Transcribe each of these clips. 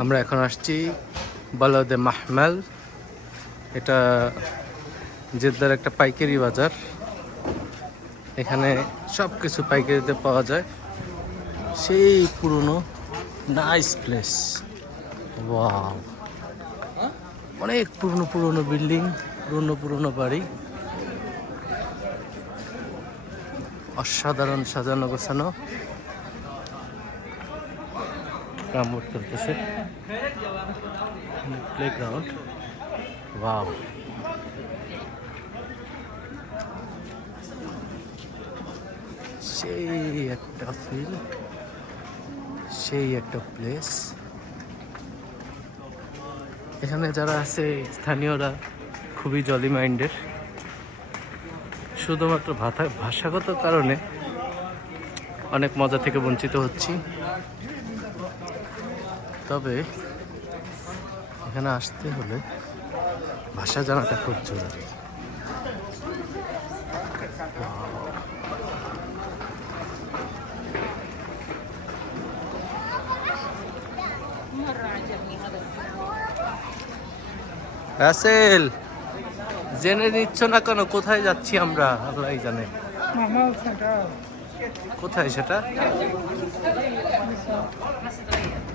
আমরা এখন আসছি বালদে মাহমেল। এটা জেদ্দার একটা পাইকারি বাজার। এখানে সব কিছু পাইকারিতে পাওয়া যায়। সেই পুরনো নাইস প্লেস ওয়াও অনেক পুরনো পুরনো বিল্ডিং পুরনো পুরনো বাড়ি। অসাধারণ সাজানো গোছানো। গ্রামবোর্ড চলতেছে। প্লে গ্রাউন্ড ওয়াও সেই একটা ফিল সেই একটা প্লেস এখানে যারা আছে, স্থানীয়রা খুবই জলি মাইন্ডের শুধুমাত্র ভাষা ভাষাগত কারণে অনেক মজা থেকে বঞ্চিত হচ্ছি। তবে এখানে আসতে হলে ভাষা জানাটা খুব জরুরি। রাসেল জেনে নিচ্ছ না কেন কোথায় যাচ্ছি আমরা? আল্লাহ জানে। কোথায় সেটা?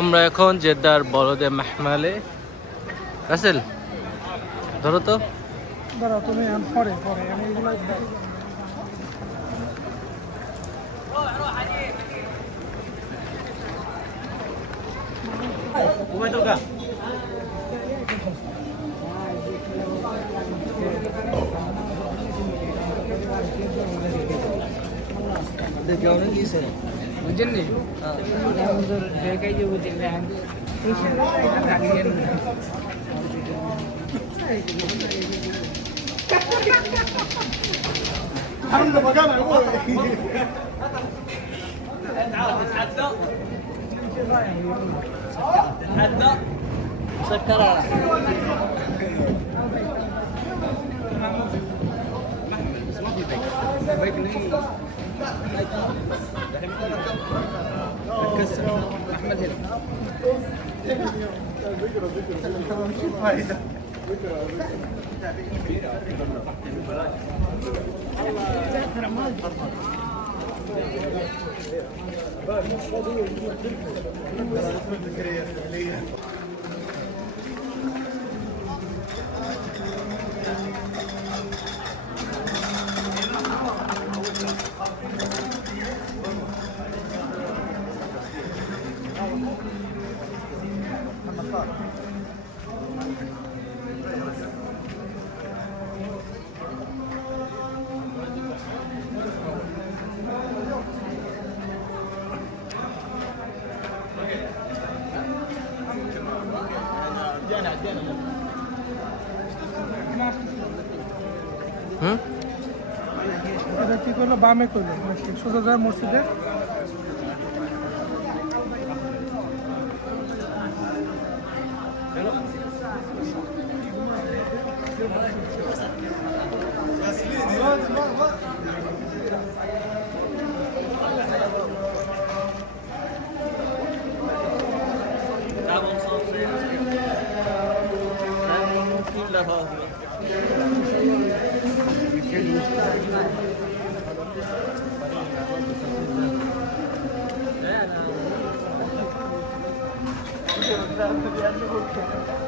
আমরা এখন জেদ্দার বড়দে মাহমালে। রাসেল ধরো তো। দাঁড়াও তুমি পরে পরে আমি এগুলো দেখি। وجني انظر هيك يجي وجني عندي ايش هذا أحمد هنا এটা কি করল? বামে করল নাকি সোজা যায় Ben de bir yerde korkuyorum.